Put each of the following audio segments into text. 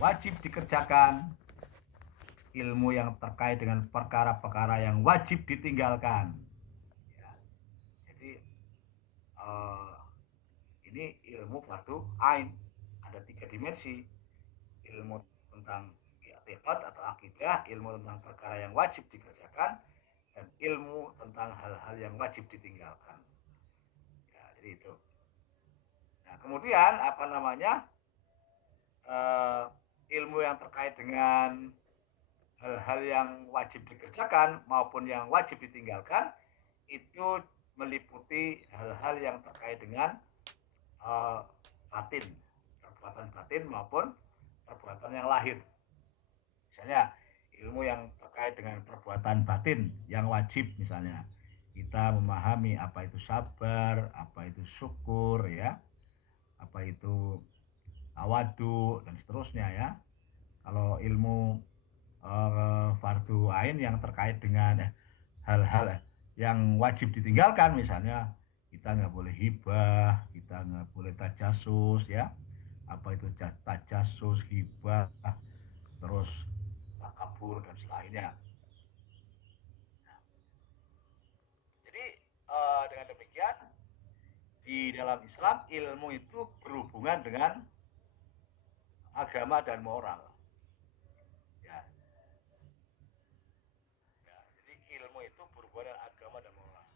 wajib dikerjakan, ilmu yang terkait dengan perkara-perkara yang wajib ditinggalkan. Ya, jadi uh, ini ilmu fardu ain, ada 3 dimensi: ilmu tentang i'tiqad atau akidah, ilmu tentang perkara yang wajib dikerjakan, dan ilmu tentang hal-hal yang wajib ditinggalkan. Ya, jadi itu. Nah, kemudian apa namanya, uh, ilmu yang terkait dengan hal-hal yang wajib dikerjakan maupun yang wajib ditinggalkan itu meliputi hal-hal yang terkait dengan uh, batin, perbuatan batin maupun perbuatan yang lahir. Misalnya ilmu yang terkait dengan perbuatan batin yang wajib, misalnya kita memahami apa itu sabar, apa itu syukur, ya, apa itu tawadu, dan seterusnya, ya. Kalau ilmu fardu ain yang terkait dengan hal-hal yang wajib ditinggalkan, misalnya kita nggak boleh hibah, kita nggak boleh tajasus, ya. Apa itu tajasus, hibah, terus takabur dan selainnya. Jadi dengan demikian di dalam Islam ilmu itu berhubungan dengan agama dan moral. Ya, ya, jadi ilmu itu berhubungan dengan agama dan moral.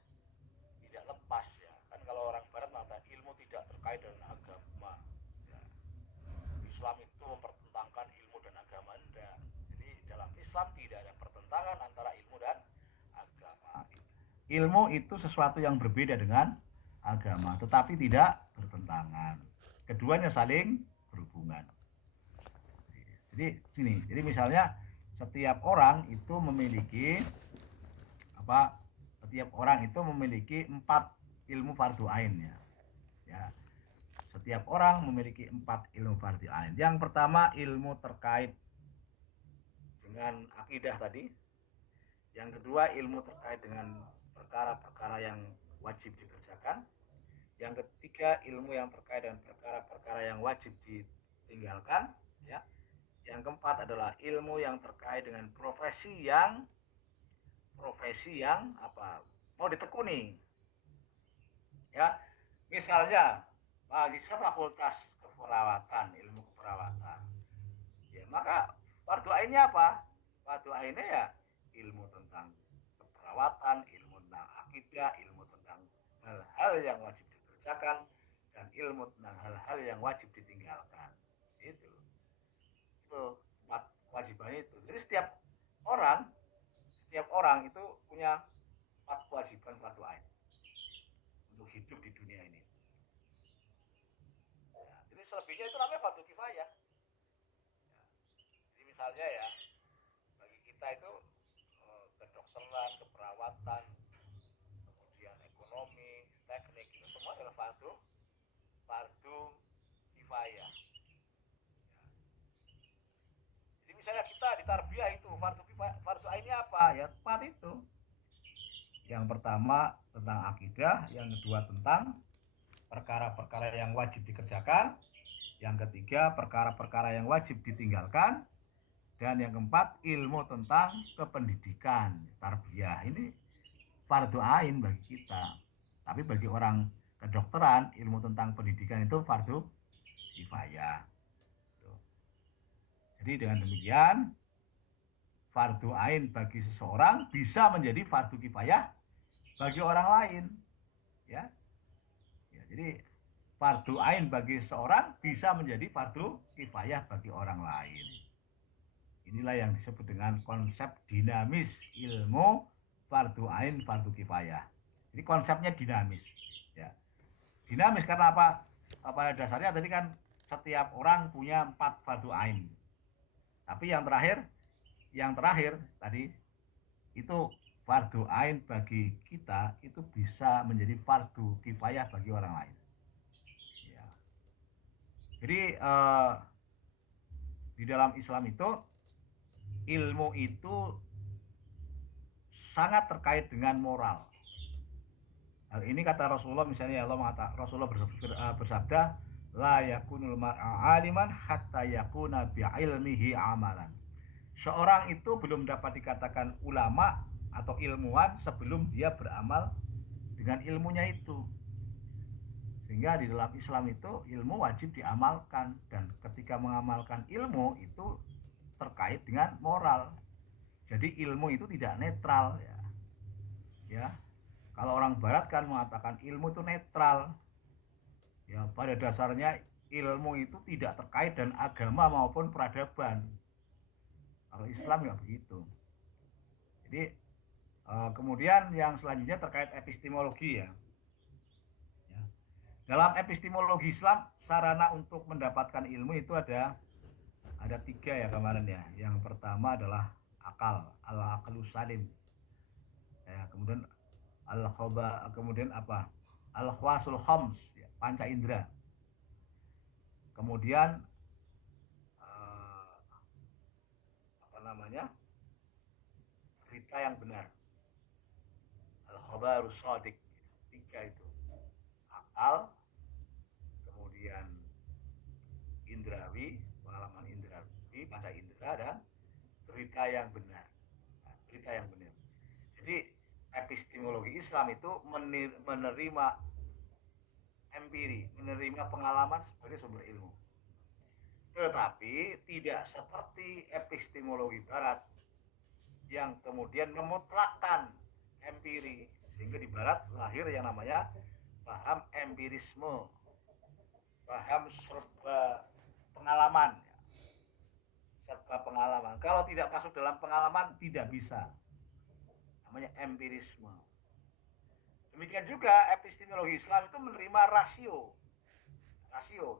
Tidak lepas, ya. Kan kalau orang barat mengatakan ilmu tidak terkait dengan agama. Ya. Islam itu mempertentangkan ilmu dan agama. Enggak. Jadi dalam Islam tidak ada pertentangan antara ilmu dan agama. Ilmu itu sesuatu yang berbeda dengan agama, tetapi tidak bertentangan. Keduanya saling berhubungan. Jadi sini, jadi misalnya setiap orang itu memiliki apa? Setiap orang itu memiliki 4 ilmu fardu ain, ya. Ya. Setiap orang memiliki 4 ilmu fardu ain. Yang pertama ilmu terkait dengan akidah tadi. Yang kedua ilmu terkait dengan perkara-perkara yang wajib dikerjakan. Yang ketiga ilmu yang terkait dengan perkara-perkara yang wajib ditinggalkan, ya. Yang keempat adalah ilmu yang terkait dengan profesi yang apa mau ditekuni, ya. Misalnya mahasiswa fakultas keperawatan, ilmu keperawatan, ya, maka fardu ainnya apa? Fardu ainnya ya ilmu tentang keperawatan, ilmu tentang akidah, ilmu tentang hal-hal yang wajib dikerjakan, dan ilmu tentang hal-hal yang wajib ditinggalkan. Itu 4 kewajiban itu. Jadi orang setiap orang itu punya 4 kewajiban fardu ain untuk hidup di dunia ini. Ya, jadi selebihnya itu namanya fardu kifayah. Ya, jadi misalnya, ya, bagi kita itu kedokteran, keperawatan, kemudian ekonomi, teknik, itu semua adalah fardu kifayah. Ya. Jadi misalnya kita di tarbiyah itu fardu ainnya apa? Ya 4 itu. Yang pertama tentang akidah, yang kedua tentang perkara-perkara yang wajib dikerjakan, yang ketiga perkara-perkara yang wajib ditinggalkan, dan yang keempat ilmu tentang kependidikan, tarbiyah. Ini fardu ain bagi kita. Tapi bagi orang kedokteran, ilmu tentang pendidikan itu fardu kifayah. Jadi dengan demikian fardu ain bagi seseorang bisa menjadi fardu kifayah bagi orang lain, ya. Ya, jadi fardu ain bagi seseorang bisa menjadi fardu kifayah bagi orang lain. Inilah yang disebut dengan konsep dinamis ilmu fardu ain, fardu kifayah. Jadi konsepnya dinamis, ya. Dinamis karena apa? Pada dasarnya tadi kan setiap orang punya 4 fardu ain. Tapi yang terakhir tadi itu fardu ain bagi kita itu bisa menjadi fardu kifayah bagi orang lain. Ya. Jadi di dalam Islam itu ilmu itu sangat terkait dengan moral. Hal ini kata Rasulullah, misalnya Allah Rasulullah bersabda, la yakunul mar'a aliman hatta yakuna bi'ilmihi amalan. Seorang itu belum dapat dikatakan ulama atau ilmuwan sebelum dia beramal dengan ilmunya itu. Sehingga di dalam Islam itu ilmu wajib diamalkan, dan ketika mengamalkan ilmu itu terkait dengan moral. Jadi ilmu itu tidak netral ya. Ya. Kalau orang barat kan mengatakan ilmu itu netral. Ya, pada dasarnya ilmu itu tidak terkait dengan agama maupun peradaban. Kalau Islam ya begitu. Jadi kemudian yang selanjutnya terkait epistemologi ya. Dalam epistemologi Islam, sarana untuk mendapatkan ilmu itu ada 3 ya kemarin ya. Yang pertama adalah akal, al-aqlu salim. Ya, kemudian apa? Al-khwasul khams, ya, panca indera. Kemudian apa namanya? Berita yang benar. Al-khabarus shadiq. 3 itu. Akal, kemudian indrawi, pengalaman indrawi, panca indera, dan berita yang benar. Nah, berita yang benar. Jadi epistemologi Islam itu menerima empiri, menerima pengalaman sebagai sumber ilmu. Tetapi tidak seperti epistemologi Barat yang kemudian memutlakkan empiri, sehingga di Barat lahir yang namanya paham empirisme, paham serba pengalaman. Serba pengalaman. Kalau tidak masuk dalam pengalaman tidak bisa. Namanya empirisme. Demikian juga epistemologi Islam itu menerima rasio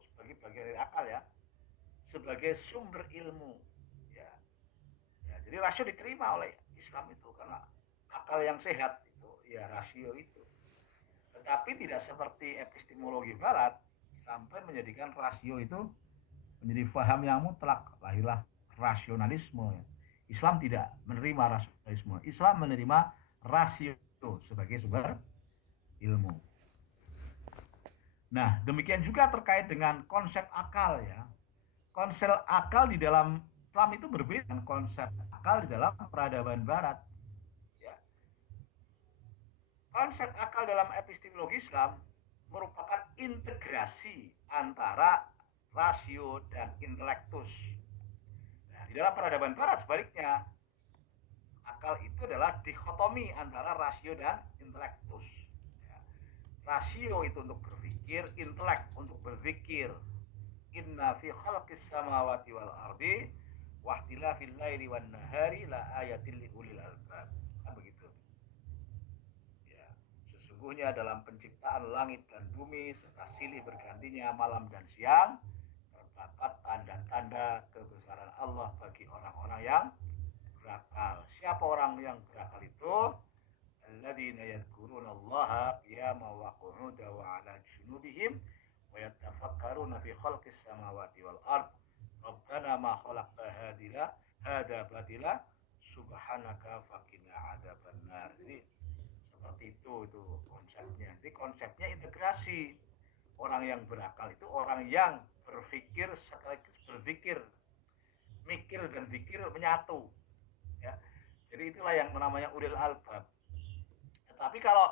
sebagai bagian dari akal ya, sebagai sumber ilmu ya. Jadi rasio diterima oleh Islam itu karena akal yang sehat itu ya rasio itu. Tetapi tidak seperti epistemologi Barat sampai menjadikan rasio itu menjadi faham yang mutlak, lahirlah rasionalisme ya. Islam tidak menerima rasionalisme. Islam menerima rasio sebagai sumber ilmu. Nah, demikian juga terkait dengan konsep akal ya. Konsep akal di dalam Islam itu berbeda dengan konsep akal di dalam peradaban Barat. Ya. Konsep akal dalam epistemologi Islam merupakan integrasi antara rasio dan intelektus. Nah, di dalam peradaban Barat sebaliknya, akal itu adalah dikotomi antara rasio dan intelektus. Ya. Rasio itu untuk berpikir, intelek untuk berzikir. Inna fi khalqis samawati wal ardi wa ikhtilafil laili wan nahari la ayatil li ulil albab. Kan begitu. Ya, sesungguhnya dalam penciptaan langit dan bumi serta silih bergantinya malam dan siang terdapat tanda-tanda kebesaran Allah bagi orang-orang yang berakal. Siapa orang yang berakal itu? Alladzina yadhkurunallaha qiyaman wa qu'udan wa 'ala junubihim wa yatafakkaruna fi khalqis samawati wal ard. Rabbana ma khalaqta hadza batila subhanaka faqina adzabannar. Jadi seperti itu konsepnya. Jadi konsepnya integrasi. Orang yang berakal itu orang yang berpikir sekaligus berzikir. Mikir dan zikir menyatu. Ya. Jadi itulah yang namanya ulil albab. Tetapi kalau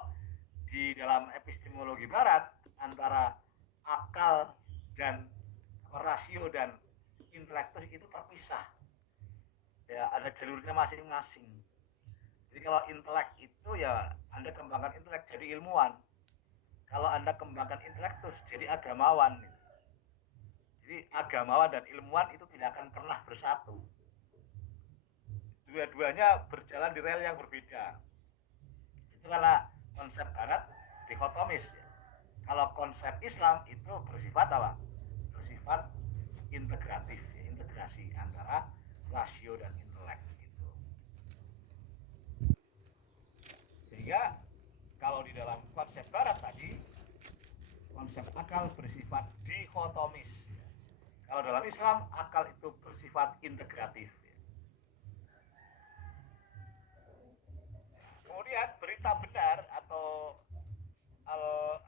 di dalam epistemologi Barat antara akal dan rasio dan intelektus itu terpisah. Ya, ada jalurnya masing-masing. Jadi kalau intelek itu ya Anda kembangkan intelek jadi ilmuwan. Kalau Anda kembangkan intelektus jadi agamawan. Jadi agamawan dan ilmuwan itu tidak akan pernah bersatu. Dua-duanya berjalan di rel yang berbeda. Itu karena konsep Barat dikotomis ya. Kalau konsep Islam itu bersifat apa? Bersifat integratif, ya, integrasi antara rasio dan intelek gitu. Sehingga kalau di dalam konsep Barat tadi konsep akal bersifat dikotomis. Kalau dalam Islam akal itu bersifat integratif. Kemudian berita benar atau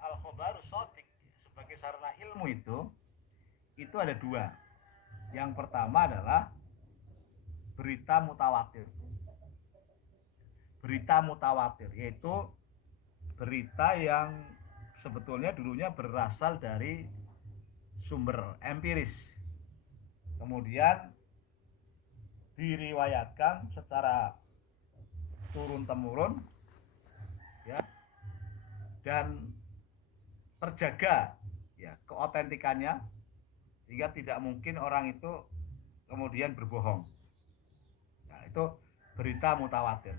al-khabarus shadiq sebagai sarana ilmu itu itu ada dua. Yang pertama adalah berita mutawatir. Berita mutawatir yaitu berita yang sebetulnya dulunya berasal dari sumber empiris, kemudian diriwayatkan secara turun-temurun, ya, dan terjaga ya keotentikannya, sehingga tidak mungkin orang itu kemudian berbohong. Nah, itu berita mutawatir.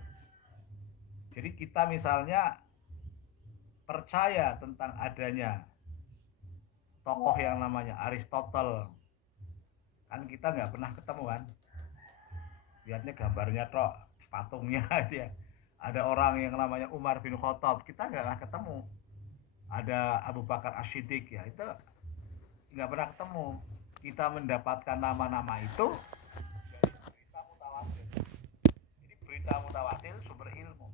Jadi kita misalnya percaya tentang adanya tokoh yang namanya Aristotle, kan kita nggak pernah ketemu kan, lihatnya gambarnya tok, patungnya aja. Ada orang yang namanya Umar bin Khattab, kita nggak pernah ketemu. Ada Abu Bakar As-Siddiq, ya itu nggak pernah ketemu. Kita mendapatkan nama-nama itu dari berita mutawatir. Jadi berita mutawatir sumber ilmu.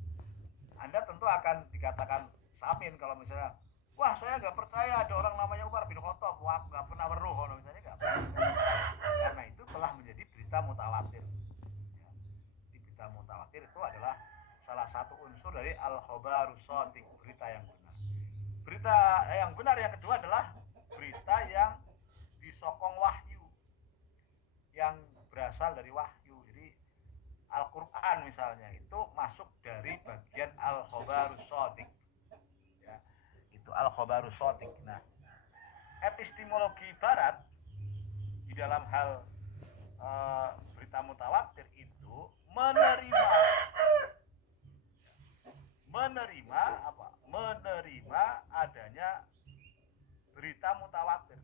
Anda tentu akan dikatakan samin kalau misalnya, wah saya nggak percaya ada orang namanya Umar bin Khattab, wah nggak pernah weruh, kalau misalnya nggak bisa. Karena itu telah menjadi berita mutawatir. Ya. Di berita mutawatir itu adalah salah satu unsur dari al-khabarus shadiq, berita yang benar. Berita yang benar yang kedua adalah berita yang disokong wahyu, yang berasal dari wahyu. Jadi Al-Quran misalnya itu masuk dari bagian al-khabarus shadiq, ya, itu al-khabarus shadiq. Nah, epistemologi barat di dalam hal berita mutawatir itu menerima adanya berita mutawatir.